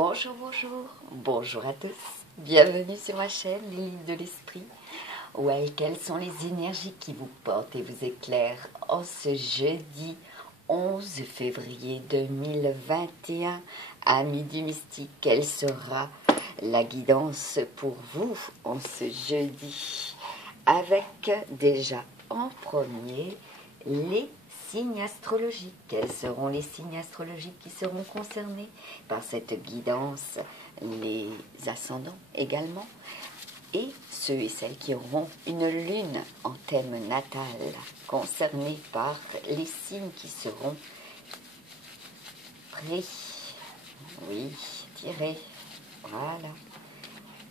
Bonjour, bonjour, bonjour à tous. Bienvenue sur ma chaîne, les livres de l'esprit. Ouais, quelles sont les énergies qui vous portent et vous éclairent en ce jeudi 11 février 2021 à Midi Mystique? Quelle sera la guidance pour vous en ce jeudi? Avec déjà en premier les signes astrologiques. Quels seront les signes astrologiques qui seront concernés par cette guidance? Les ascendants également, et ceux et celles qui auront une lune en thème natal, concernés par les signes qui seront pris. Oui, tirés. Voilà.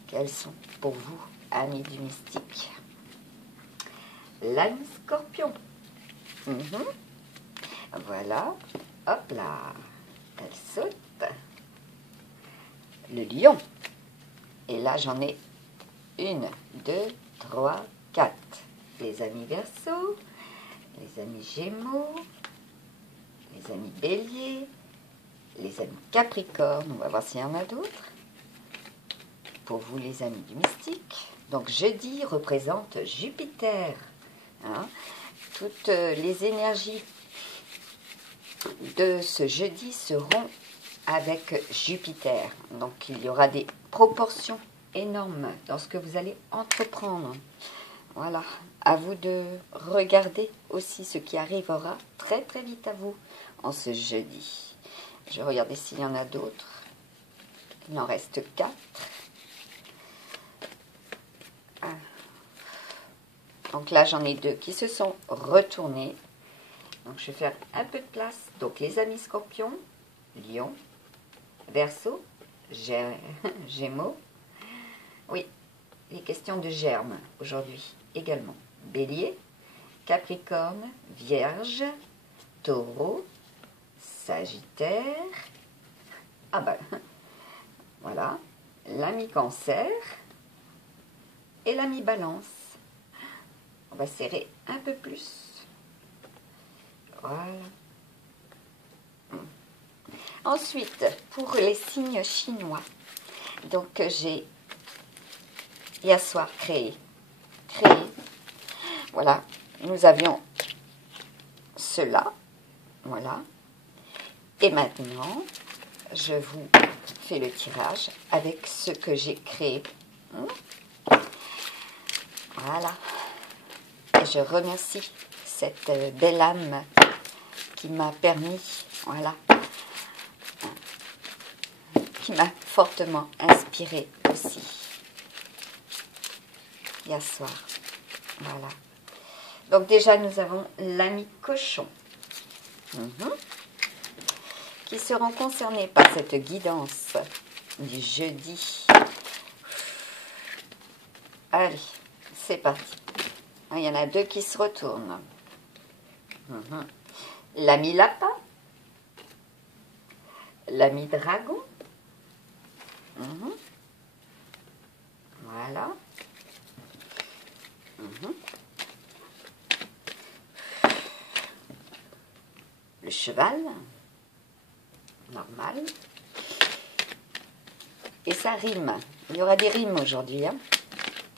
Quels sont pour vous, amis du mystique? L'âme scorpion. Voilà, hop là, elle saute. Le lion. Et là, j'en ai 1, 2, 3, 4. Les amis Verseaux, les amis Gémeaux, les amis Bélier, les amis Capricorne. On va voir s'il y en a d'autres. Pour vous, les amis du mystique. Donc, jeudi représente Jupiter. Hein? Toutes les énergies de ce jeudi seront avec Jupiter. Donc, il y aura des proportions énormes dans ce que vous allez entreprendre. Voilà. À vous de regarder aussi ce qui arrivera très très vite à vous en ce jeudi. Je vais regarder s'il y en a d'autres. Il en reste 4. Donc là, j'en ai 2 qui se sont retournés. Donc, je vais faire un peu de place. Donc, les amis Scorpions, Lion, Verseau, Gémeaux. Oui, les questions de germes aujourd'hui également. Bélier, Capricorne, Vierge, Taureau, Sagittaire. Ah ben, voilà. L'ami Cancer et l'ami Balance. On va serrer un peu plus. Voilà. Ensuite, pour les signes chinois, donc j'ai hier soir créé, voilà, nous avions cela, voilà, et maintenant, je vous fais le tirage avec ce que j'ai créé, voilà, et je remercie cette belle âme qui m'a permis, voilà, qui m'a fortement inspirée aussi hier soir. Voilà. Donc déjà, nous avons l'ami cochon qui seront concernés par cette guidance du jeudi. Allez, c'est parti. Il y en a 2 qui se retournent. L'ami lapin, l'ami dragon. Voilà. Le cheval, normal. Et ça rime. Il y aura des rimes aujourd'hui, hein,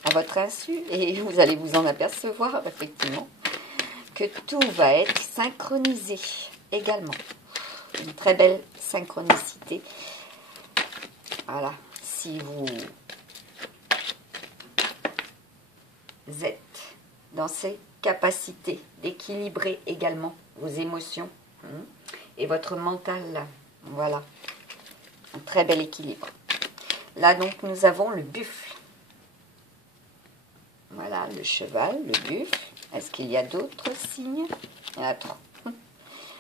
à votre insu, et vous allez vous en apercevoir, effectivement, que tout va être synchronisé également. Une très belle synchronicité. Voilà. Si vous êtes dans ces capacités d'équilibrer également vos émotions et votre mental, voilà, un très bel équilibre. Là donc nous avons le buffle, voilà, le cheval, le buffle. Est-ce qu'il y a d'autres signes? Il y en a 3.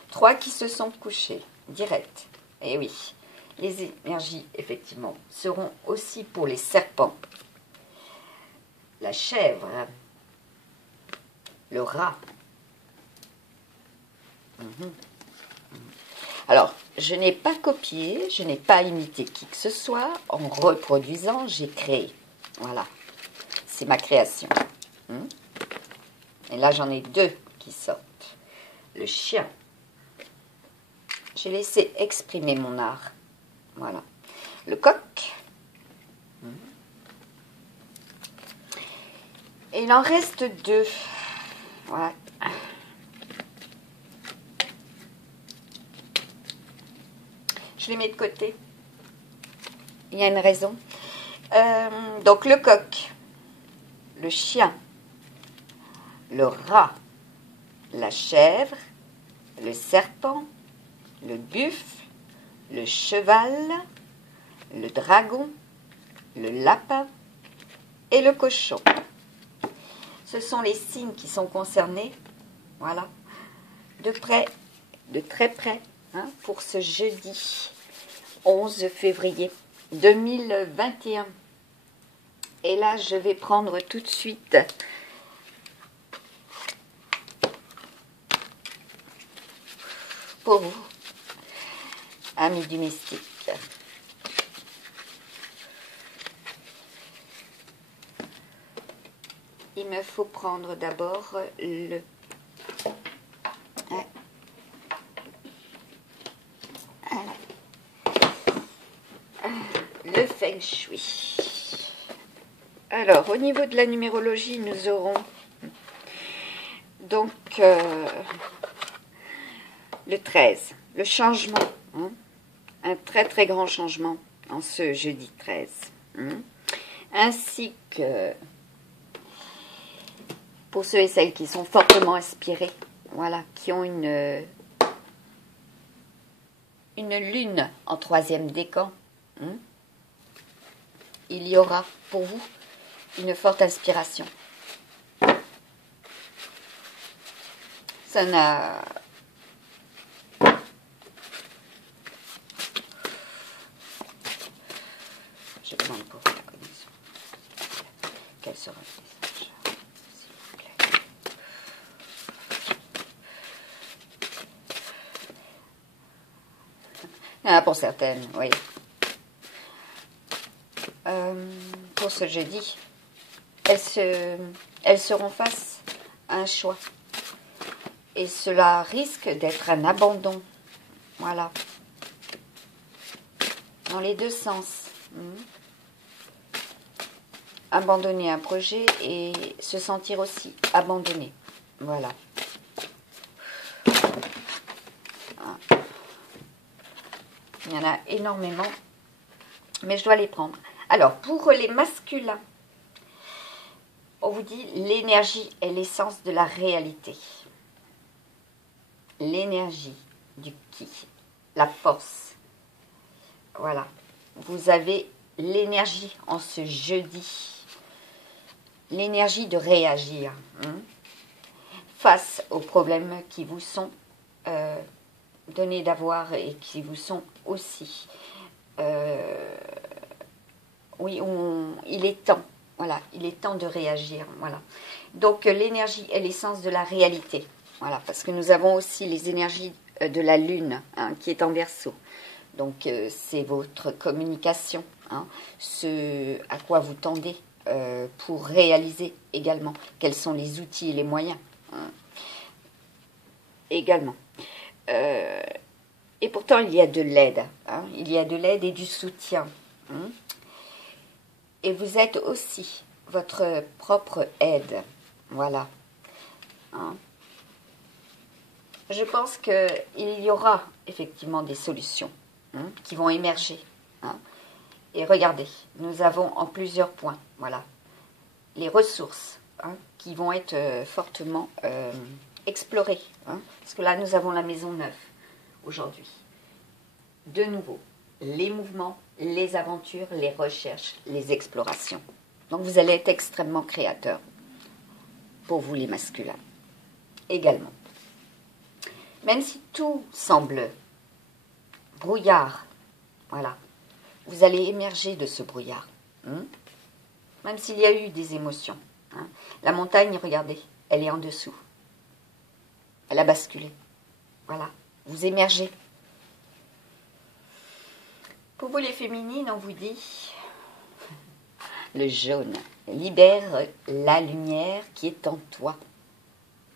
3 qui se sont couchés direct. Et oui, les énergies effectivement seront aussi pour les serpents, la chèvre, le rat. Alors, je n'ai pas copié, je n'ai pas imité qui que ce soit. En reproduisant, j'ai créé. Voilà, c'est ma création. Et là, j'en ai 2 qui sortent. Le chien. J'ai laissé exprimer mon art. Voilà. le coq. Et il en reste 2. Voilà. Je les mets de côté. Il y a une raison. Donc le coq, le chien, le rat, la chèvre, le serpent, le buffle, le cheval, le dragon, le lapin et le cochon. Ce sont les signes qui sont concernés, voilà, de très près, hein, pour ce jeudi 11 février 2021. Et là, je vais prendre tout de suite pour vous, amis du mystique. Il me faut prendre d'abord le Feng Shui. Alors, au niveau de la numérologie, nous aurons donc le 13, le changement, hein, un très très grand changement en ce jeudi 13, hein, ainsi que pour ceux et celles qui sont fortement inspirés, voilà, qui ont une lune en 3e décan, hein, il y aura pour vous une forte inspiration. Ça n'a... Je demande pour la connexion. Quel sera le message, s'il vous plaît? Ah, pour certaines, oui. Pour ce jeudi, elles seront face à un choix. Et cela risque d'être un abandon. Voilà. Dans les deux sens. Abandonner un projet et se sentir aussi abandonné. Voilà. Il y en a énormément. Mais je dois les prendre. Alors, pour les masculins, on vous dit l'énergie est l'essence de la réalité. L'énergie du ki, la force. Voilà. Vous avez l'énergie en ce jeudi. L'énergie de réagir, hein, face aux problèmes qui vous sont donnés d'avoir et qui vous sont aussi... oui, il est temps. Voilà, il est temps de réagir. Voilà. Donc, l'énergie est l'essence de la réalité. Voilà, parce que nous avons aussi les énergies de la Lune, hein, qui est en Verseau. Donc, c'est votre communication, hein, ce à quoi vous tendez pour réaliser également. Quels sont les outils et les moyens, hein, également. Et pourtant, il y a de l'aide. Hein, il y a de l'aide et du soutien. Hein. Et vous êtes aussi votre propre aide. Voilà. Hein. Je pense qu'il y aura effectivement des solutions, hein, qui vont émerger. Hein. Et regardez, nous avons en plusieurs points, voilà, les ressources, hein, qui vont être fortement explorées. Hein, parce que là, nous avons la maison neuve aujourd'hui. De nouveau, les mouvements, les aventures, les recherches, les explorations. Donc, vous allez être extrêmement créateur pour vous, les masculins, également. Même si tout semble brouillard, voilà, vous allez émerger de ce brouillard. Hein, même s'il y a eu des émotions. Hein. La montagne, regardez, elle est en dessous. Elle a basculé. Voilà, vous émergez. Pour vous, les féminines, on vous dit le jaune. Libère la lumière qui est en toi.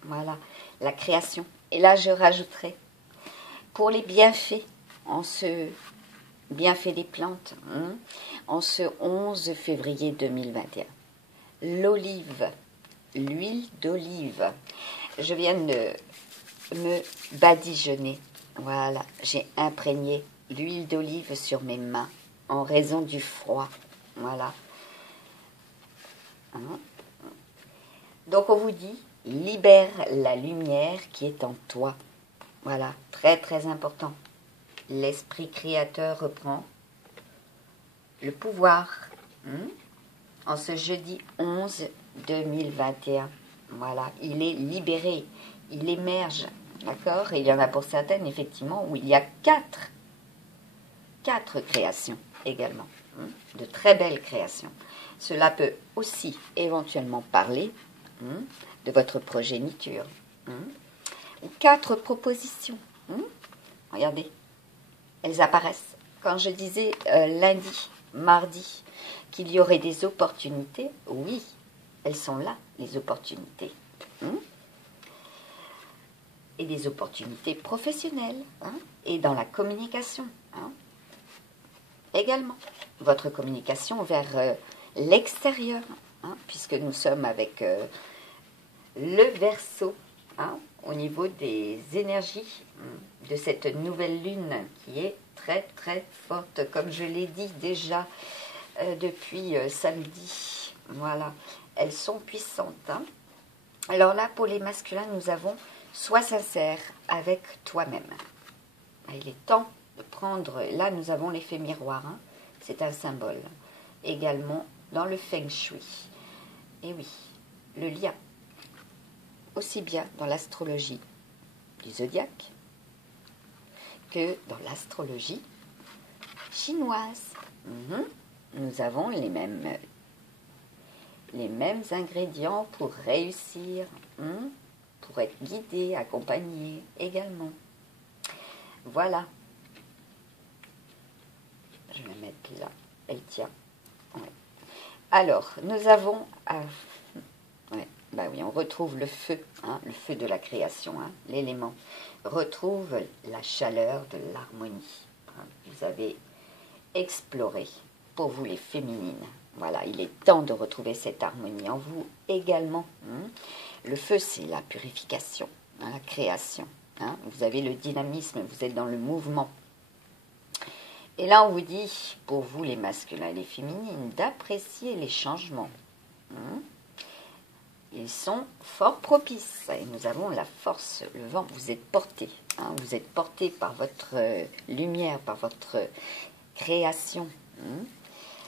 Voilà, la création. Et là, je rajouterai, pour les bienfaits en ce Bienfait des plantes, en ce 11 février 2021. L'olive, l'huile d'olive. Je viens de me badigeonner. Voilà, j'ai imprégné l'huile d'olive sur mes mains en raison du froid. Voilà. Donc on vous dit, libère la lumière qui est en toi. Voilà, très très important. L'esprit créateur reprend le pouvoir en ce jeudi 11 2021. Voilà, il est libéré, il émerge, d'accord? Et il y en a pour certaines, effectivement, où il y a quatre créations également, de très belles créations. Cela peut aussi éventuellement parler de votre progéniture. 4 propositions. Regardez, elles apparaissent. Quand je disais lundi, mardi, qu'il y aurait des opportunités, oui, elles sont là, les opportunités. Et des opportunités professionnelles, et dans la communication, également. Votre communication vers l'extérieur, puisque nous sommes avec le Verseau, au niveau des énergies de cette nouvelle lune qui est très très forte, comme je l'ai dit déjà depuis samedi. Voilà, elles sont puissantes. Alors là, pour les masculins, nous avons « Sois sincère avec toi-même ». Il est temps de prendre, là nous avons l'effet miroir, c'est un symbole. Également dans le Feng Shui. Et oui, le lien, aussi bien dans l'astrologie du zodiaque que dans l'astrologie chinoise. Nous avons les mêmes ingrédients pour réussir, pour être guidé, accompagné également. Voilà. Je vais la mettre là. Elle tient. Ouais. Alors, nous avons... bah oui, on retrouve le feu de la création, l'élément. Retrouve la chaleur de l'harmonie. Vous avez exploré, pour vous les féminines. Voilà, il est temps de retrouver cette harmonie en vous également. Le feu, c'est la purification, la création. Vous avez le dynamisme, vous êtes dans le mouvement. Et là, on vous dit, pour vous les masculins et les féminines, d'apprécier les changements. Ils sont fort propices. Et nous avons la force, le vent. Vous êtes porté. Vous êtes porté par votre lumière, par votre création.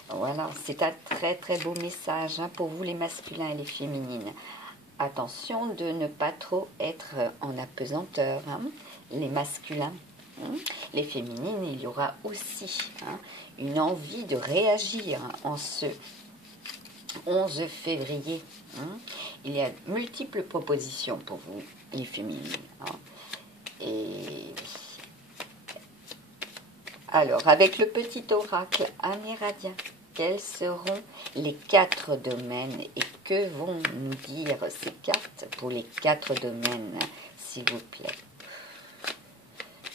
Voilà, c'est un très très beau message pour vous les masculins et les féminines. Attention de ne pas trop être en apesanteur. Les masculins, les féminines, il y aura aussi une envie de réagir en ce 11 février. Il y a multiples propositions pour vous, les féminines. Et alors, avec le petit oracle améradien, quels seront les 4 domaines et que vont nous dire ces cartes pour les 4 domaines, s'il vous plaît?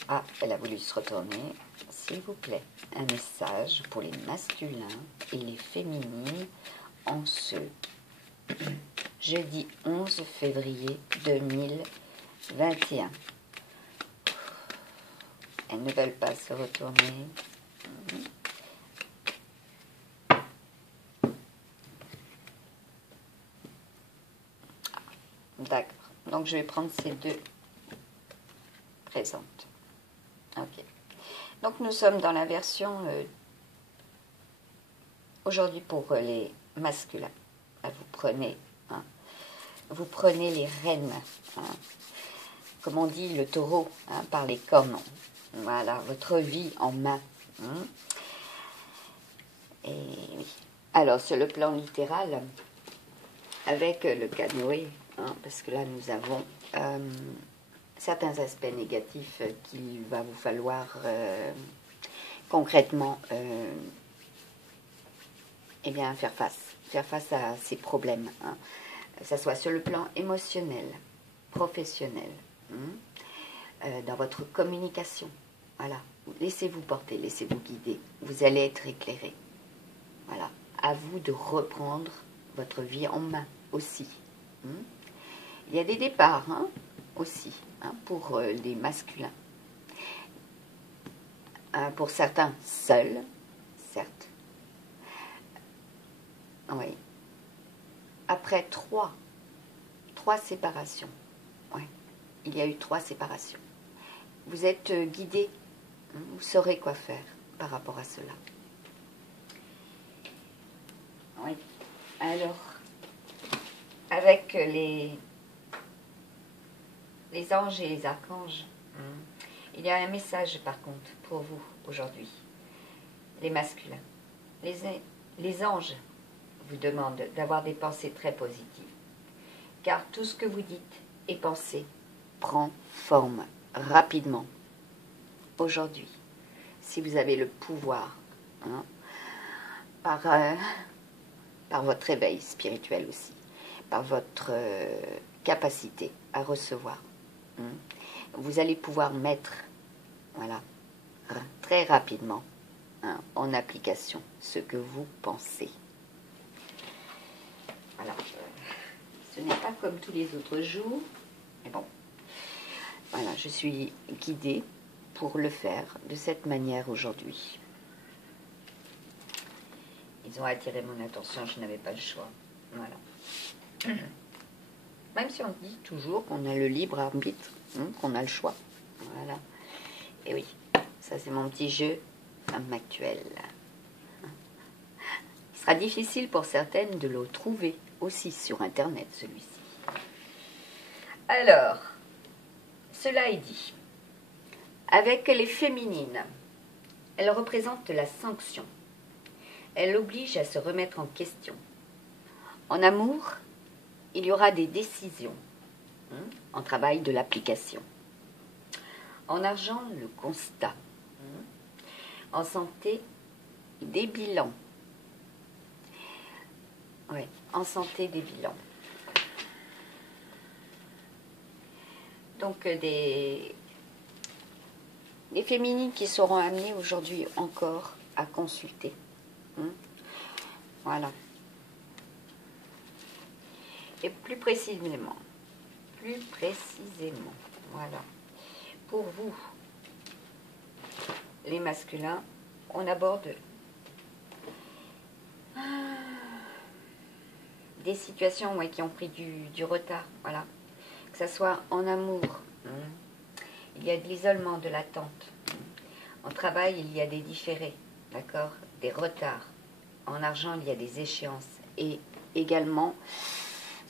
Ah, elle a voulu se retourner. S'il vous plaît, un message pour les masculins et les féminines en ce jeudi 11 février 2021. Elles ne veulent pas se retourner. D'accord. Donc, je vais prendre ces deux présentes. Ok. Donc, nous sommes dans la version aujourd'hui pour les masculins. Vous prenez les rênes. Comme on dit, le taureau, par les cornes. Voilà, votre vie en main. Et oui. Alors, sur le plan littéral, avec le canoë, parce que là, nous avons certains aspects négatifs qu'il va vous falloir concrètement faire face à ces problèmes. Que ce soit sur le plan émotionnel, professionnel, dans votre communication. Voilà, laissez-vous porter, laissez-vous guider. Vous allez être éclairé. Voilà. À vous de reprendre votre vie en main aussi. Il y a des départs aussi pour les masculins. Pour certains, seuls, certes. Oui. Après trois séparations. Oui. Il y a eu 3 séparations. Vous êtes guidé. Vous saurez quoi faire par rapport à cela. Oui. Alors, avec les anges et les archanges, il y a un message par contre pour vous aujourd'hui, les masculins. Les anges vous demandent d'avoir des pensées très positives, car tout ce que vous dites et pensez prend forme rapidement. Aujourd'hui, si vous avez le pouvoir, par votre éveil spirituel aussi, par votre capacité à recevoir, vous allez pouvoir mettre, voilà, très rapidement en application ce que vous pensez. Voilà. Ce n'est pas comme tous les autres jours, mais bon, voilà, je suis guidée pour le faire de cette manière aujourd'hui. Ils ont attiré mon attention, je n'avais pas le choix. Voilà. Même si on dit toujours qu'on a le libre arbitre, qu'on a le choix. Voilà. Et oui, ça c'est mon petit jeu femme actuelle. Il sera difficile pour certaines de le trouver aussi sur Internet, celui-ci. Alors, cela est dit. Avec les féminines, elles représentent la sanction. Elles obligent à se remettre en question. En amour, il y aura des décisions. En travail, de l'application. En argent, le constat. En santé, des bilans. Oui, en santé, des bilans. Donc, des féminines qui seront amenées aujourd'hui encore à consulter. Voilà. Et plus précisément, voilà. Pour vous, les masculins, on aborde des situations qui ont pris du retard, voilà. Que ce soit en amour, il y a de l'isolement, de l'attente. En travail, il y a des différés, d'accord, des retards. En argent, il y a des échéances. Et également,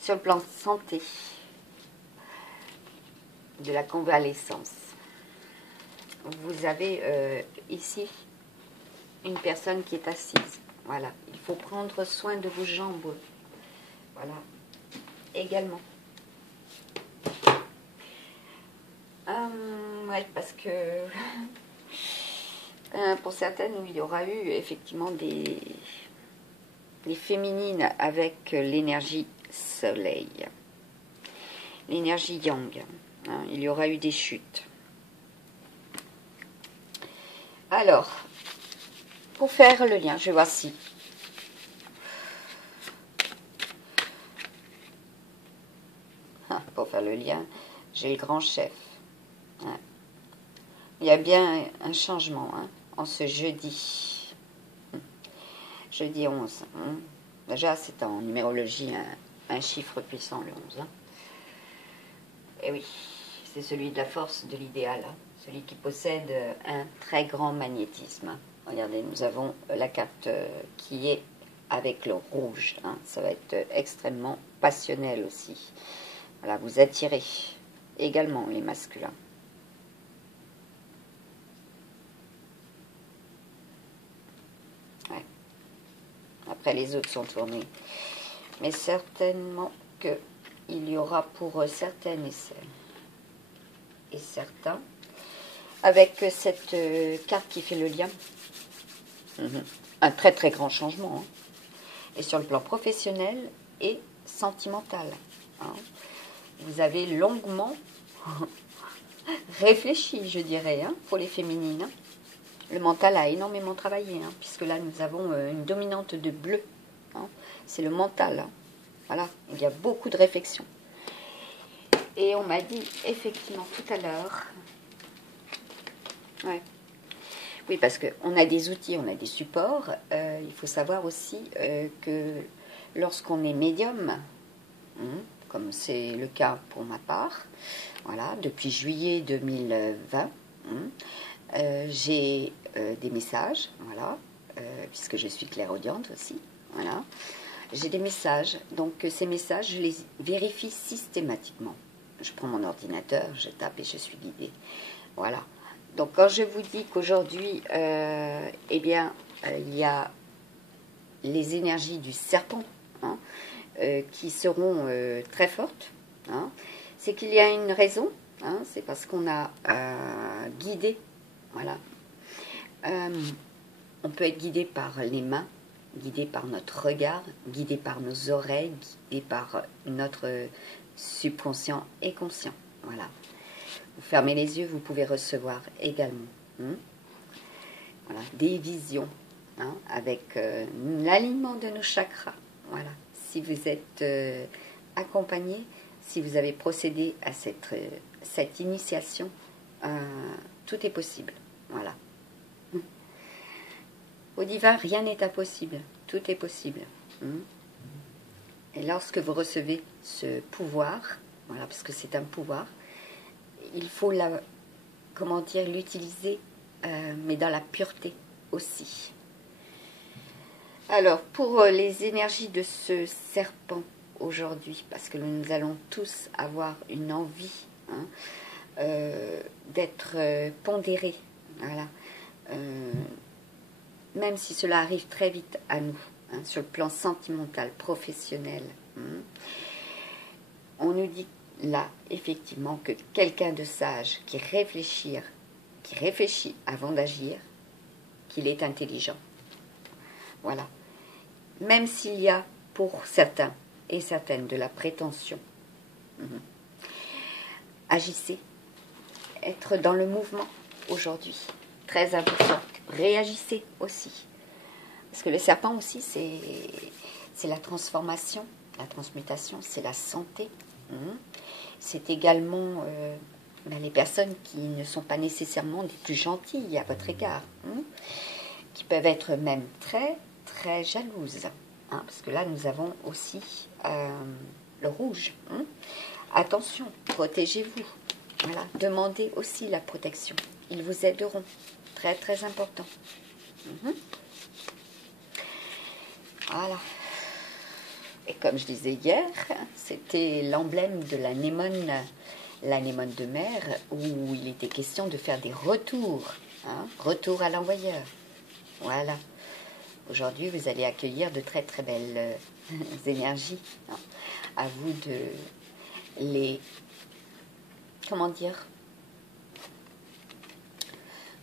sur le plan de santé, de la convalescence. Vous avez ici une personne qui est assise. Voilà. Il faut prendre soin de vos jambes. Voilà. Également. Ouais, parce que pour certaines, il y aura eu effectivement des féminines avec l'énergie soleil. L'énergie yang. Il y aura eu des chutes. Alors, pour faire le lien, je vais voir si. Pour faire le lien, j'ai le grand chef. Il y a bien un changement en ce jeudi. Jeudi 11. Déjà, c'est en numérologie un chiffre puissant, le 11. Et oui, c'est celui de la force, de l'idéal. Celui qui possède un très grand magnétisme. Regardez, nous avons la carte qui est avec le rouge. Ça va être extrêmement passionnel aussi. Voilà, vous attirez également les masculins. Ouais. Après, les autres sont tournés. Mais certainement qu'il y aura pour certaines et certains, avec cette carte qui fait le lien, un très très grand changement. Et sur le plan professionnel et sentimental. Vous avez longuement réfléchi, je dirais, pour les féminines. Le mental a énormément travaillé, hein, puisque là, nous avons une dominante de bleu. Hein. C'est le mental. Hein. Voilà, il y a beaucoup de réflexion. Et on m'a dit, effectivement, tout à l'heure... Ouais. Oui, parce qu'on a des outils, on a des supports. Il faut savoir aussi que lorsqu'on est médium, comme c'est le cas pour ma part, voilà, depuis juillet 2020, j'ai des messages, voilà, puisque je suis clairaudiente aussi, voilà. J'ai des messages, donc ces messages, je les vérifie systématiquement. Je prends mon ordinateur, je tape et je suis guidée, voilà. Donc quand je vous dis qu'aujourd'hui, eh bien, il y a les énergies du serpent, hein, qui seront très fortes, hein, c'est qu'il y a une raison, hein, c'est parce qu'on a guidé, voilà. On peut être guidé par les mains, guidé par notre regard, guidé par nos oreilles, guidé par notre subconscient et conscient, voilà. Vous fermez les yeux, vous pouvez recevoir également voilà, des visions, hein, avec l'alignement de nos chakras. Voilà. Si vous êtes accompagné, si vous avez procédé à cette initiation, tout est possible. Voilà. Au divin, rien n'est impossible. Tout est possible. Et lorsque vous recevez ce pouvoir, voilà, parce que c'est un pouvoir, il faut l'utiliser, mais dans la pureté aussi. Alors, pour les énergies de ce serpent aujourd'hui, parce que nous allons tous avoir une envie, hein, d'être pondérés, voilà, même si cela arrive très vite à nous, hein, sur le plan sentimental, professionnel, on nous dit là, effectivement, que quelqu'un de sage qui réfléchit avant d'agir, qu'il est intelligent. Voilà. Même s'il y a pour certains et certaines de la prétention, agissez. Être dans le mouvement aujourd'hui, très important. Réagissez aussi. Parce que le serpent aussi, c'est la transformation, la transmutation, c'est la santé. C'est également les personnes qui ne sont pas nécessairement des plus gentilles à votre égard, qui peuvent être même très, très jalouses. Hein, parce que là, nous avons aussi le rouge. Attention, protégez-vous. Voilà, demandez aussi la protection. Ils vous aideront. Très, très important. Voilà. Et comme je disais hier, c'était l'emblème de l'anémone de mer, où il était question de faire des retours, hein, retour à l'envoyeur. Voilà. Aujourd'hui, vous allez accueillir de très très belles énergies. Hein. À vous de les, comment dire,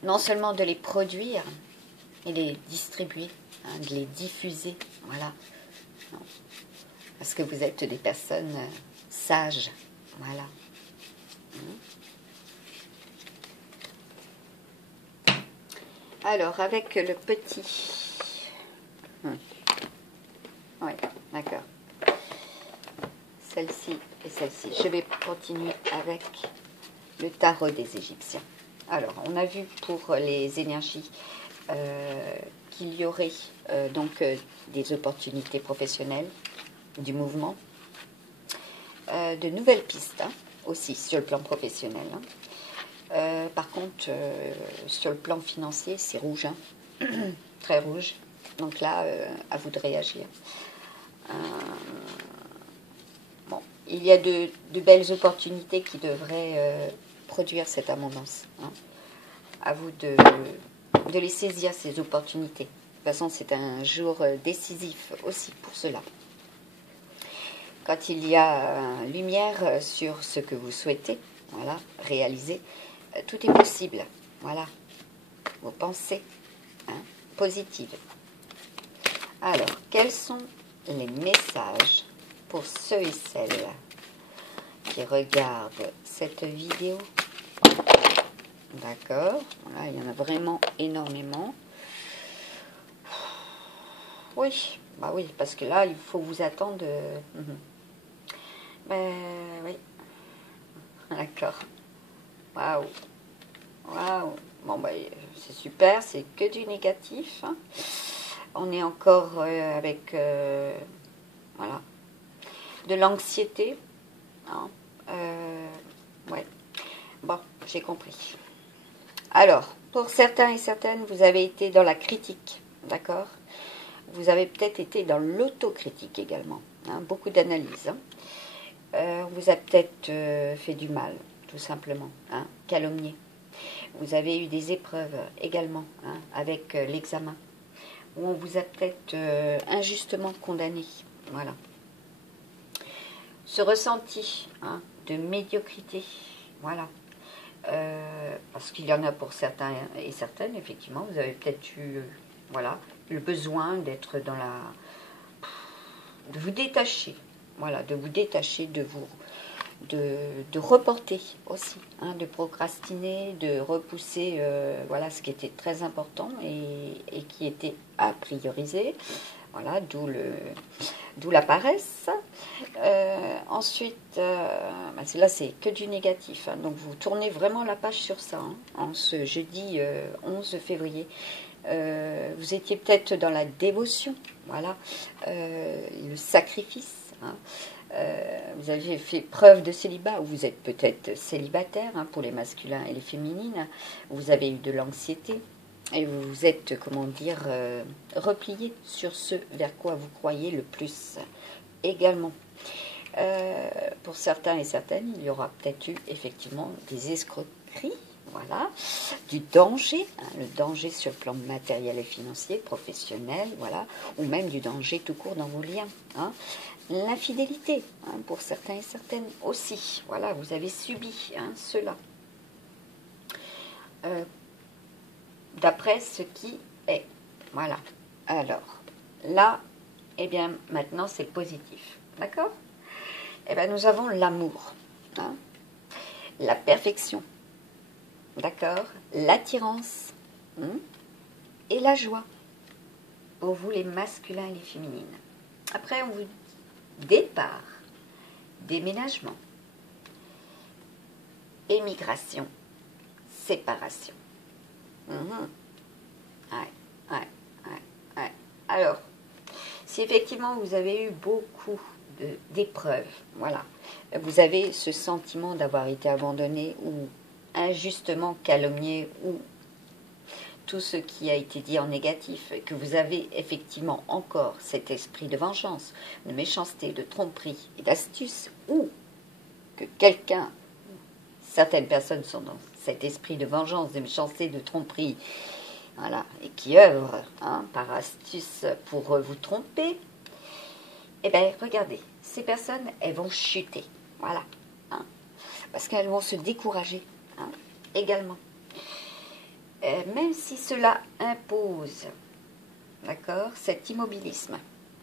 non seulement de les produire et les distribuer, hein, de les diffuser, voilà. Non. Parce que vous êtes des personnes sages, voilà. Alors, avec le petit... Oui, d'accord. Celle-ci et celle-ci. Je vais continuer avec le tarot des Égyptiens. Alors, on a vu pour les énergies qu'il y aurait donc des opportunités professionnelles, du mouvement, de nouvelles pistes, hein, aussi sur le plan professionnel. Hein. Par contre, sur le plan financier, c'est rouge, hein, très rouge. Donc là, à vous de réagir. Bon, il y a de belles opportunités qui devraient produire cette abondance. Hein. À vous de les saisir, ces opportunités. De toute façon, c'est un jour décisif aussi pour cela. Quand il y a lumière sur ce que vous souhaitez, voilà, réaliser, tout est possible. Voilà, vos pensées, hein, positives. Alors, quels sont les messages pour ceux et celles qui regardent cette vidéo D'accord. Voilà, il y en a vraiment énormément. Oui, bah oui, parce que là, il faut vous attendre. Ben oui, d'accord. Waouh, waouh. Bon, ben, c'est super, c'est que du négatif. Hein. On est encore avec, voilà, de l'anxiété. Hein. Ouais, bon, j'ai compris. Alors, pour certains et certaines, vous avez été dans la critique, d'accord? Vous avez peut-être été dans l'autocritique également, hein, beaucoup d'analyses. Hein. On vous a peut-être fait du mal, tout simplement, hein, calomnié. Vous avez eu des épreuves également, hein, avec l'examen, où on vous a peut-être injustement condamné. Voilà. Ce ressenti, hein, de médiocrité, voilà. Parce qu'il y en a pour certains et certaines, effectivement, vous avez peut-être eu, voilà, le besoin d'être dans la... de vous détacher, voilà, de vous détacher, de reporter aussi, hein, de procrastiner, de repousser, voilà, ce qui était très important et qui était à prioriser, voilà, d'où la paresse. Ensuite, là c'est que du négatif, hein, donc vous tournez vraiment la page sur ça, hein, en ce jeudi 11 février. Vous étiez peut-être dans la dévotion, voilà, le sacrifice, hein. Vous avez fait preuve de célibat, ou vous êtes peut-être célibataire, hein, pour les masculins et les féminines. Vous avez eu de l'anxiété et vous vous êtes, comment dire, replié sur ce vers quoi vous croyez le plus également. Pour certains et certaines, il y aura peut-être eu effectivement des escroqueries, voilà, du danger, hein, le danger sur le plan matériel et financier, professionnel, voilà, ou même du danger tout court dans vos liens. Hein. L'infidélité, hein, pour certains et certaines aussi, voilà, vous avez subi, hein, cela. D'après ce qui est, voilà. Alors, là, eh bien, maintenant, c'est positif, d'accord? Eh bien, nous avons l'amour, hein, la perfection, d'accord, l'attirance, hein, et la joie, pour vous les masculins et les féminines. Après, on vous dit départ, déménagement, émigration, séparation. Ouais, ouais, ouais, ouais. Alors, si effectivement vous avez eu beaucoup d'épreuves, voilà, vous avez ce sentiment d'avoir été abandonné ou injustement calomnié ou tout ce qui a été dit en négatif, que vous avez effectivement encore cet esprit de vengeance, de méchanceté, de tromperie et d'astuce, ou que quelqu'un, certaines personnes sont dans cet esprit de vengeance, de méchanceté, de tromperie, voilà, et qui œuvrent, hein, par astuce pour vous tromper, eh bien, regardez, ces personnes, elles vont chuter, voilà, hein, parce qu'elles vont se décourager, hein, également. Même si cela impose, d'accord, cet immobilisme,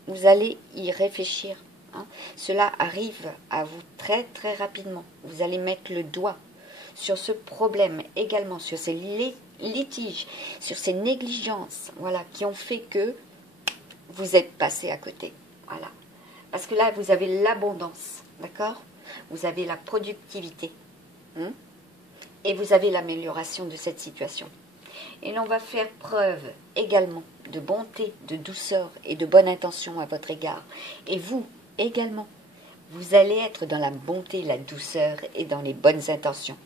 vous allez y réfléchir. Hein. Cela arrive à vous très très rapidement. Vous allez mettre le doigt sur ce problème également, sur ces litiges, sur ces négligences, voilà, qui ont fait que vous êtes passé à côté. Voilà. Parce que là, vous avez l'abondance, d'accord? Vous avez la productivité. Hein, et vous avez l'amélioration de cette situation. Et l'on va faire preuve également de bonté, de douceur et de bonne intention à votre égard. Et vous également, vous allez être dans la bonté, la douceur et dans les bonnes intentions.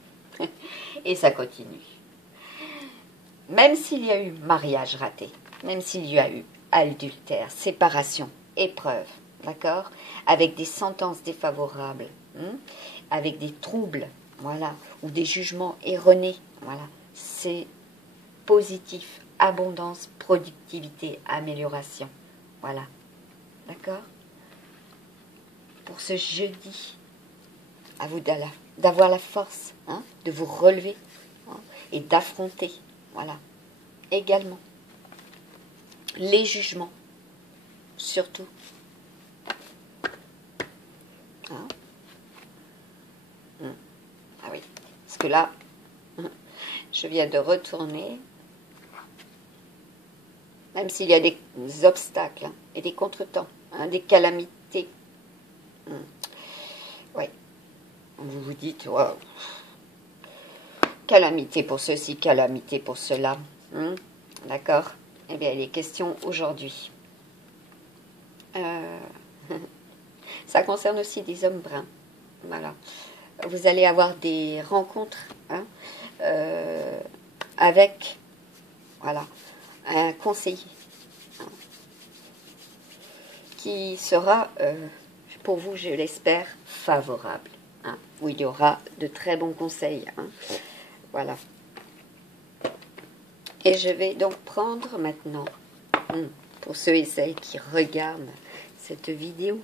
Et ça continue. Même s'il y a eu mariage raté, même s'il y a eu adultère, séparation, épreuve, d'accord, avec des sentences défavorables, hein, avec des troubles, voilà, ou des jugements erronés, voilà, c'est positif, abondance, productivité, amélioration, voilà, d'accord. Pour ce jeudi, à vous d'avoir la force, hein, de vous relever, hein, et d'affronter, voilà, également les jugements, surtout. Hein. Ah oui, parce que là, Je viens de retourner, même s'il y a des obstacles hein, et des contretemps, hein, des calamités. Oui, vous vous dites, wow, calamité pour ceci, calamité pour cela. D'accord? Eh bien, il est question aujourd'hui. Ça concerne aussi des hommes bruns. Voilà. Vous allez avoir des rencontres hein, avec voilà, un conseiller hein, qui sera, pour vous, je l'espère, favorable. Hein, où il y aura de très bons conseils. Hein, voilà. Et je vais donc prendre maintenant, pour ceux et celles qui regardent cette vidéo,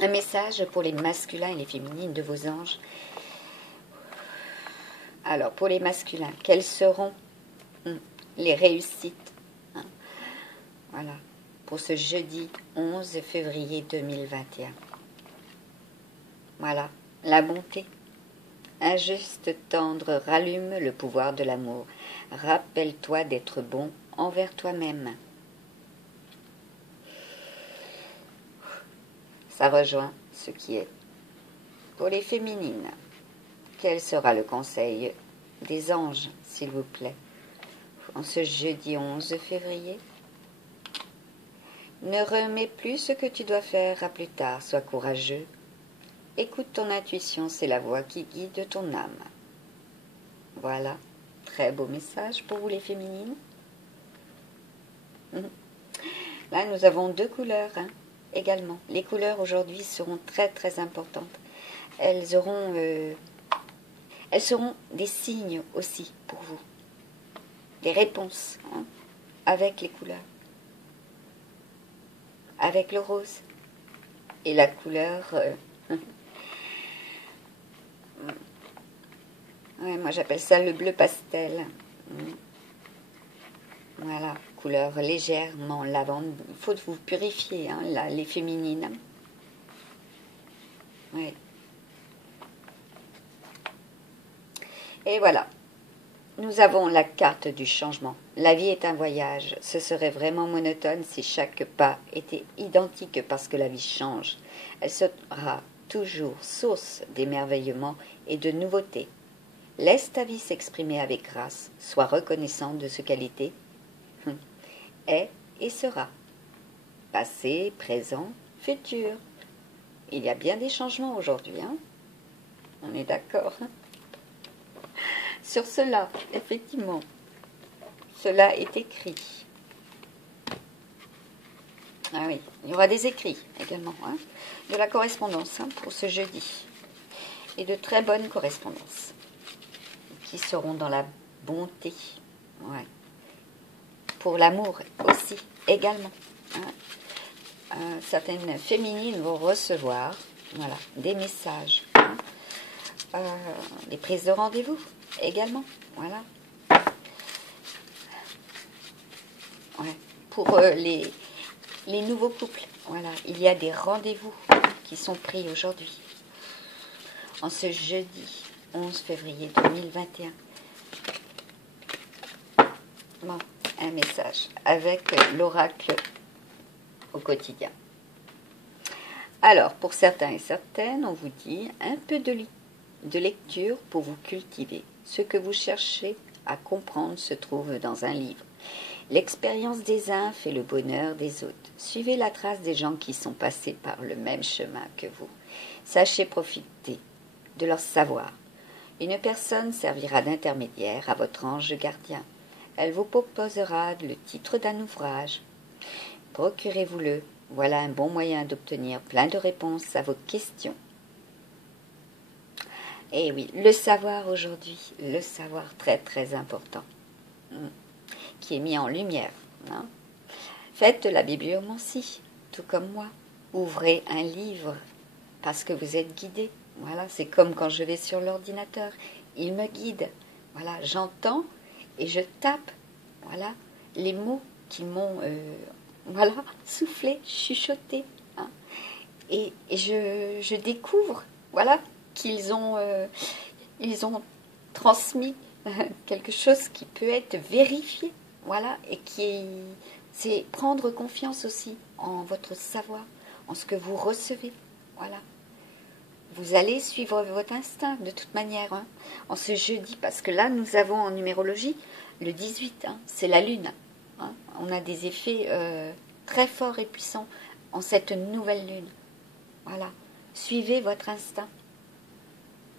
un message pour les masculins et les féminines de vos anges. Alors, pour les masculins, quelles seront les réussites hein, voilà, pour ce jeudi 11 février 2021. Voilà, la bonté. Un juste tendre rallume le pouvoir de l'amour. Rappelle-toi d'être bon envers toi-même. Ça rejoint ce qui est. Pour les féminines, quel sera le conseil des anges, s'il vous plaît, en ce jeudi 11 février? Ne remets plus ce que tu dois faire à plus tard, sois courageux. Écoute ton intuition, c'est la voix qui guide ton âme. Voilà, très beau message pour vous les féminines. Là, nous avons deux couleurs hein, également. Les couleurs aujourd'hui seront très très importantes. Elles seront des signes aussi pour vous. Des réponses hein, avec les couleurs. Avec le rose. Et la couleur... ouais, moi j'appelle ça le bleu pastel. Voilà, couleur légèrement lavande. Il faut vous purifier, hein, là, les féminines. Ouais. Et voilà, nous avons la carte du changement. La vie est un voyage. Ce serait vraiment monotone si chaque pas était identique parce que la vie change. Elle sera toujours source d'émerveillement et de nouveautés. Laisse ta vie s'exprimer avec grâce. Sois reconnaissant de ce qu'elle était, est et sera. Passé, présent, futur. Il y a bien des changements aujourd'hui. Hein? On est d'accord hein? Sur cela, effectivement. Cela est écrit. Ah oui, il y aura des écrits également. Hein? De la correspondance hein, pour ce jeudi. Et de très bonnes correspondances. Qui seront dans la bonté. Ouais. Pour l'amour aussi, également. Hein. Certaines féminines vont recevoir voilà, des messages. Hein. Des prises de rendez-vous également. Voilà. Ouais. Pour les nouveaux couples, voilà, il y a des rendez-vous qui sont pris aujourd'hui. En ce jeudi 11 février 2021. Bon, un message avec l'oracle au quotidien. Alors, pour certains et certaines, on vous dit un peu de lecture pour vous cultiver. Ce que vous cherchez à comprendre se trouve dans un livre. L'expérience des uns fait le bonheur des autres. Suivez la trace des gens qui sont passés par le même chemin que vous. Sachez profiter de leur savoir. Une personne servira d'intermédiaire à votre ange gardien. Elle vous proposera le titre d'un ouvrage. Procurez-vous-le. Voilà un bon moyen d'obtenir plein de réponses à vos questions. Et oui, le savoir aujourd'hui, le savoir très très important, qui est mis en lumière. Hein. Faites de la bibliomancie, tout comme moi. Ouvrez un livre, parce que vous êtes guidé. Voilà, c'est comme quand je vais sur l'ordinateur, il me guide. Voilà, j'entends et je tape. Voilà, les mots qui m'ont voilà, soufflé, chuchoté. Hein. Et je découvre, voilà, qu'ils ont transmis quelque chose qui peut être vérifié, voilà, et c'est prendre confiance aussi en votre savoir, en ce que vous recevez, voilà. Vous allez suivre votre instinct de toute manière, hein, en ce jeudi, parce que là, nous avons en numérologie le 18, hein, c'est la lune. Hein, on a des effets très forts et puissants en cette nouvelle lune. Voilà, suivez votre instinct.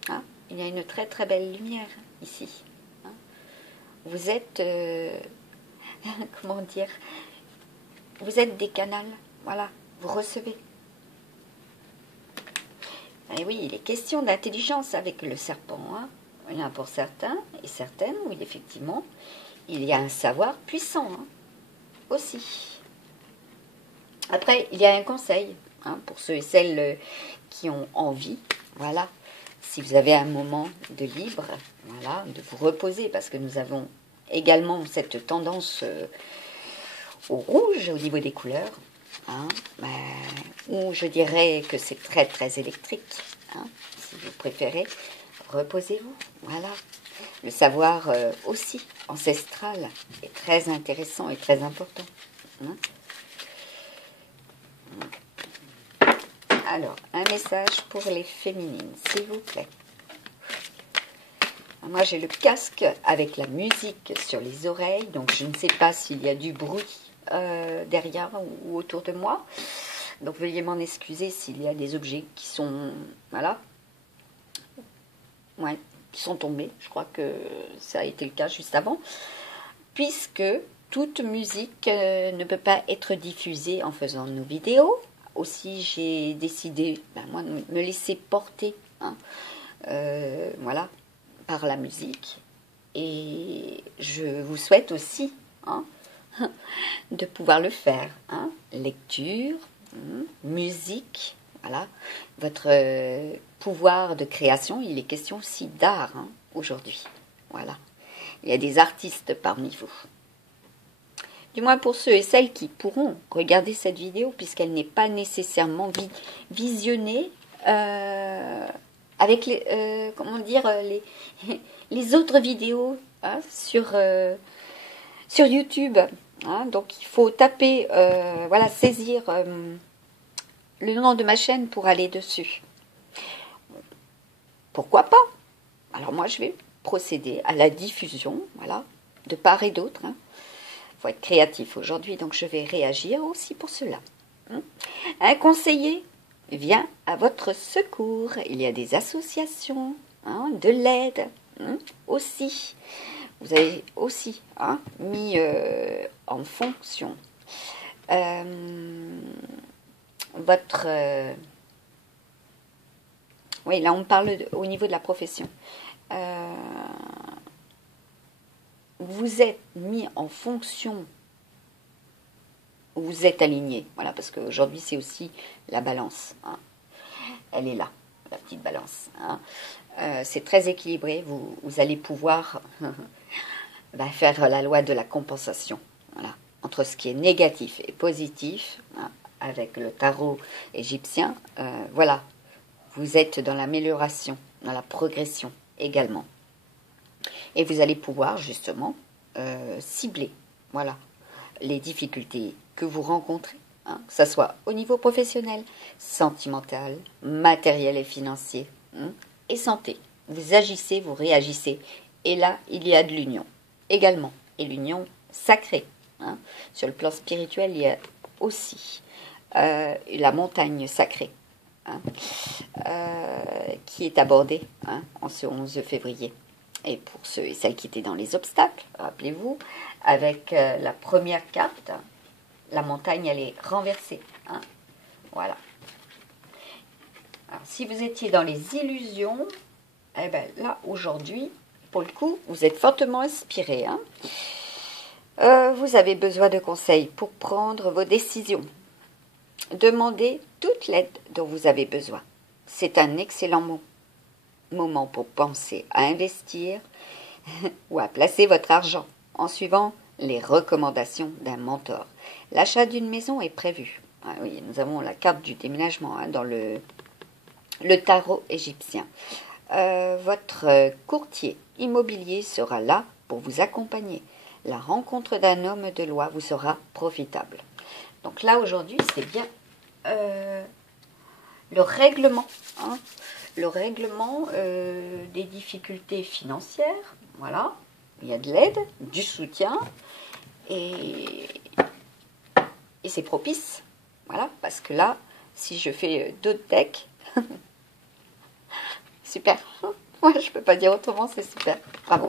Hein, il y a une très très belle lumière ici. Hein. Vous êtes, comment dire, vous êtes des canals, voilà, vous recevez. Et oui, il est question d'intelligence avec le serpent. Hein. Il y en a pour certains et certaines, oui, effectivement, il y a un savoir puissant, hein, aussi. Après, il y a un conseil, hein, pour ceux et celles qui ont envie, voilà, si vous avez un moment de libre, voilà, de vous reposer, parce que nous avons également cette tendance au rouge au niveau des couleurs, hein, ou je dirais que c'est très très électrique, hein, si vous préférez, reposez-vous, voilà. Le savoir aussi ancestral est très intéressant et très important. Hein. Alors, un message pour les féminines, s'il vous plaît. Moi, j'ai le casque avec la musique sur les oreilles, donc je ne sais pas s'il y a du bruit derrière ou autour de moi. Donc, veuillez m'en excuser s'il y a des objets qui sont, voilà, ouais, qui sont tombés. Je crois que ça a été le cas juste avant, puisque toute musique ne peut pas être diffusée en faisant nos vidéos. Aussi, j'ai décidé, moi, de me laisser porter, hein, voilà, par la musique. Et je vous souhaite aussi, hein, de pouvoir le faire. Hein. Lecture, musique, voilà. Votre pouvoir de création, il est question aussi d'art, hein, aujourd'hui. Voilà. Il y a des artistes parmi vous. Du moins pour ceux et celles qui pourront regarder cette vidéo, puisqu'elle n'est pas nécessairement visionnée avec les, comment dire, les autres vidéos, hein, sur YouTube. Hein. Donc il faut taper, voilà, saisir le nom de ma chaîne pour aller dessus. Pourquoi pas? Alors moi je vais procéder à la diffusion, voilà, de part et d'autre. Hein. Il faut être créatif aujourd'hui, donc je vais réagir aussi pour cela. Un conseiller vient à votre secours. Il y a des associations, hein, de l'aide, hein, aussi. Vous avez aussi, hein, mis en fonction votre... oui, là on parle au niveau de la profession. Vous êtes mis en fonction, vous êtes aligné, voilà, parce qu'aujourd'hui c'est aussi la balance, hein. Elle est là, la petite balance, hein. C'est très équilibré, vous allez pouvoir faire la loi de la compensation, voilà, entre ce qui est négatif et positif, hein, avec le tarot égyptien, voilà, vous êtes dans l'amélioration, dans la progression également. Et vous allez pouvoir justement cibler, voilà, les difficultés que vous rencontrez, hein, que ce soit au niveau professionnel, sentimental, matériel et financier, hein, et santé. Vous agissez, vous réagissez. Et là, il y a de l'union également. Et l'union sacrée. Hein. Sur le plan spirituel, il y a aussi la montagne sacrée, hein, qui est abordée, hein, en ce 11 février. Et pour ceux et celles qui étaient dans les obstacles, rappelez-vous, avec la première carte, la montagne, elle est renversée. Hein. Voilà. Alors, si vous étiez dans les illusions, eh bien là, aujourd'hui, pour le coup, vous êtes fortement inspiré. Hein. Vous avez besoin de conseils pour prendre vos décisions. Demandez toute l'aide dont vous avez besoin. C'est un excellent moment pour penser à investir ou à placer votre argent en suivant les recommandations d'un mentor. L'achat d'une maison est prévu. Ah oui, nous avons la carte du déménagement, hein, dans le tarot égyptien. Votre courtier immobilier sera là pour vous accompagner. La rencontre d'un homme de loi vous sera profitable. Donc là, aujourd'hui, c'est bien le règlement. Hein, le règlement des difficultés financières. Voilà. Il y a de l'aide, du soutien. Et c'est propice. Voilà. Parce que là, si je fais d'autres decks, super. Ouais, je peux pas dire autrement, c'est super. Bravo.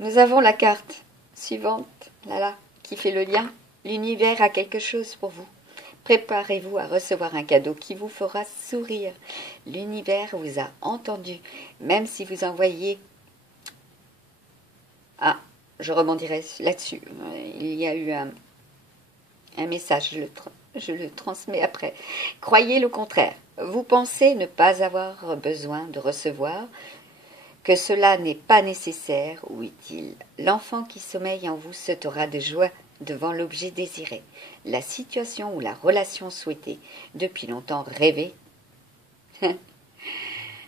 Nous avons la carte suivante, là, qui fait le lien. L'univers a quelque chose pour vous. Préparez-vous à recevoir un cadeau qui vous fera sourire. L'univers vous a entendu, même si vous envoyez... Ah, je rebondirai là-dessus. Il y a eu un message, je le transmets après. Croyez le contraire. Vous pensez ne pas avoir besoin de recevoir, que cela n'est pas nécessaire ou utile. L'enfant qui sommeille en vous sautera de joie devant l'objet désiré, la situation ou la relation souhaitée, depuis longtemps rêvée.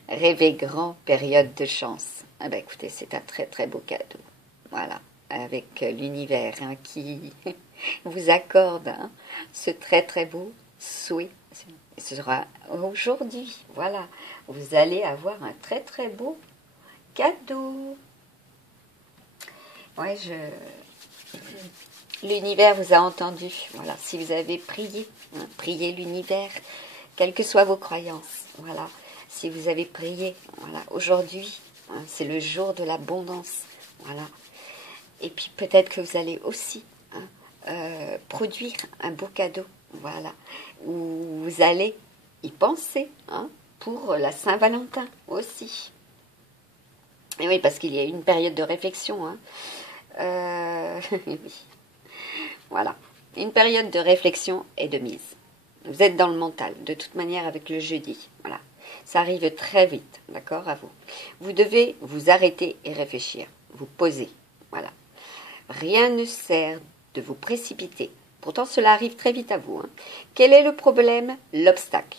Rêver grand, période de chance. Ah ben écoutez, c'est un très très beau cadeau. Voilà, avec l'univers hein, qui vous accorde hein, ce très très beau souhait. Ce sera aujourd'hui. Voilà, vous allez avoir un très très beau cadeau. Ouais, l'univers vous a entendu. Voilà, si vous avez prié, hein, priez l'univers, quelles que soient vos croyances. Voilà, si vous avez prié, voilà, aujourd'hui, hein, c'est le jour de l'abondance. Voilà, et puis peut-être que vous allez aussi hein, produire un beau cadeau. Voilà, où vous allez y penser hein, pour la Saint-Valentin aussi. Et oui, parce qu'il y a une période de réflexion. Hein. Oui. Voilà. Une période de réflexion et de mise. Vous êtes dans le mental, de toute manière, avec le jeudi. Voilà. Ça arrive très vite, d'accord, à vous. Vous devez vous arrêter et réfléchir. Vous poser. Voilà. Rien ne sert de vous précipiter. Pourtant, cela arrive très vite à vous. Hein. Quel est le problème? L'obstacle.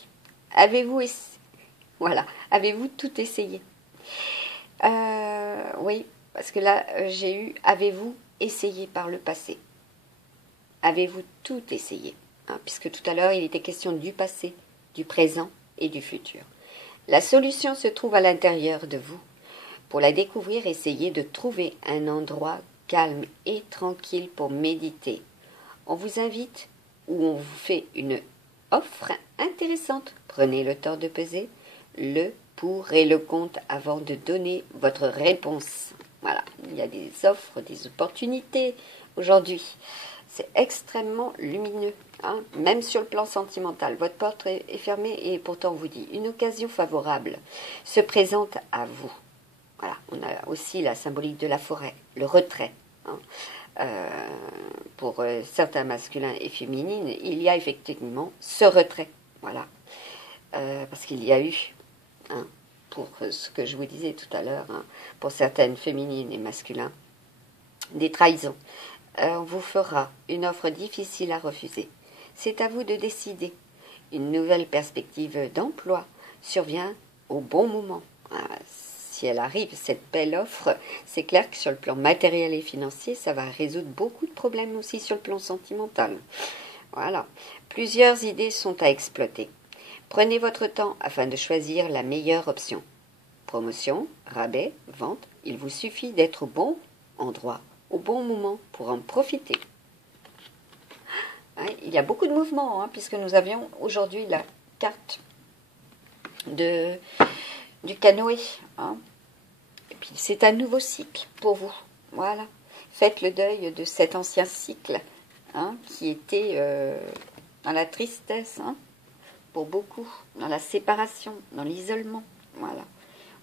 Voilà. Avez-vous tout essayé? Oui, parce que là, j'ai eu « Avez-vous essayé par le passé ?» Avez-vous tout essayé hein, puisque tout à l'heure, il était question du passé, du présent et du futur. La solution se trouve à l'intérieur de vous. Pour la découvrir, essayez de trouver un endroit calme et tranquille pour méditer. On vous invite ou on vous fait une offre intéressante. Prenez le temps de peser le pour et le contre avant de donner votre réponse. Voilà, il y a des offres, des opportunités aujourd'hui. C'est extrêmement lumineux, hein, même sur le plan sentimental. Votre porte est fermée et pourtant on vous dit une occasion favorable se présente à vous. Voilà, on a aussi la symbolique de la forêt, le retrait. Hein. Pour certains masculins et féminines, il y a effectivement ce retrait. Voilà, parce qu'il y a eu hein, pour ce que je vous disais tout à l'heure, hein, pour certaines féminines et masculins, des trahisons. On vous fera une offre difficile à refuser. C'est à vous de décider. Une nouvelle perspective d'emploi survient au bon moment. Si elle arrive, cette belle offre, c'est clair que sur le plan matériel et financier, ça va résoudre beaucoup de problèmes aussi sur le plan sentimental. Voilà. Plusieurs idées sont à exploiter. Prenez votre temps afin de choisir la meilleure option. Promotion, rabais, vente, il vous suffit d'être au bon endroit, au bon moment pour en profiter. Hein, il y a beaucoup de mouvements, hein, puisque nous avions aujourd'hui la carte du canoë. Hein. Et puis c'est un nouveau cycle pour vous. Voilà. Faites le deuil de cet ancien cycle hein, qui était dans la tristesse, hein, pour beaucoup, dans la séparation, dans l'isolement. Voilà.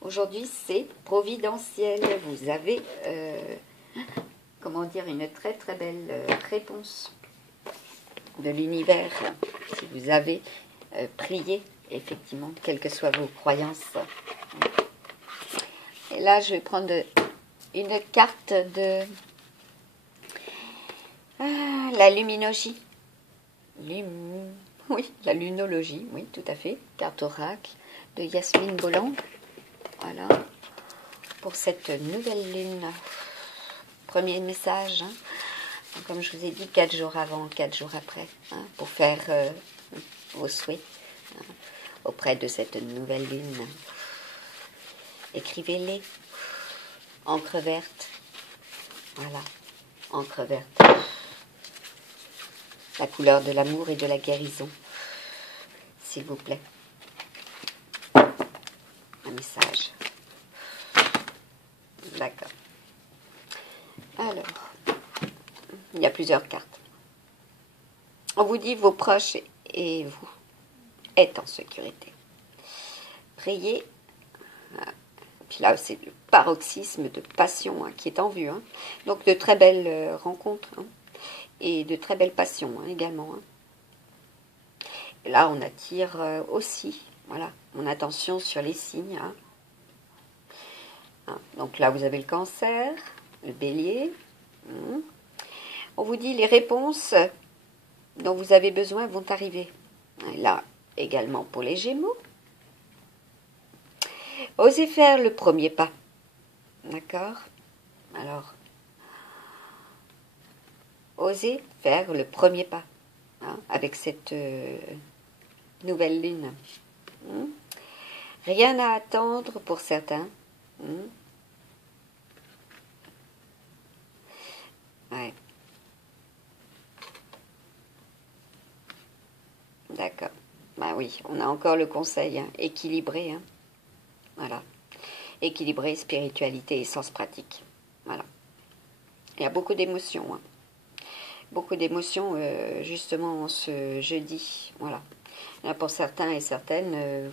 Aujourd'hui, c'est providentiel. Vous avez, comment dire, une très très belle réponse de l'univers. Si vous avez prié, effectivement, quelles que soient vos croyances. Et là, je vais prendre une carte de la luminologie. Oui, la lunologie, oui, tout à fait. Carte oracle de Yasmine Bolland. Voilà. Pour cette nouvelle lune. Premier message. Hein. Comme je vous ai dit, 4 jours avant, 4 jours après. Hein, pour faire vos souhaits hein, auprès de cette nouvelle lune. Écrivez-les. Encre verte. Voilà. Encre verte. La couleur de l'amour et de la guérison. S'il vous plaît. Un message. D'accord. Alors, il y a plusieurs cartes. On vous dit vos proches et vous êtes en sécurité. Priez. Puis là, c'est le paroxysme de passion hein, qui est en vue. Hein. Donc, de très belles rencontres hein, et de très belles passions hein, également. Hein. Et là, on attire aussi, voilà, mon attention sur les signes. Hein. Hein. Donc là, vous avez le cancer, le bélier. On vous dit les réponses dont vous avez besoin vont arriver. Et là, également pour les gémeaux. Osez faire le premier pas. D'accord? Alors, osez faire le premier pas hein, avec cette nouvelle lune. Rien à attendre pour certains. Ouais. D'accord. Bah oui, on a encore le conseil, hein, équilibré. Hein. Voilà. Équilibré, spiritualité et sens pratique. Voilà. Il y a beaucoup d'émotions. Hein. Beaucoup d'émotions, justement, ce jeudi. Voilà. Là, pour certains et certaines,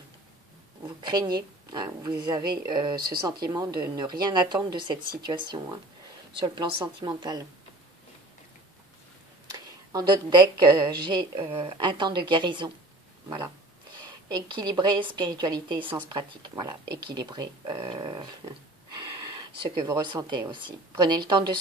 vous craignez. Hein, vous avez ce sentiment de ne rien attendre de cette situation, hein, sur le plan sentimental. En d'autres decks, j'ai un temps de guérison. Voilà. Équilibrer spiritualité et sens pratique. Voilà. Équilibrer ce que vous ressentez aussi. Prenez le temps de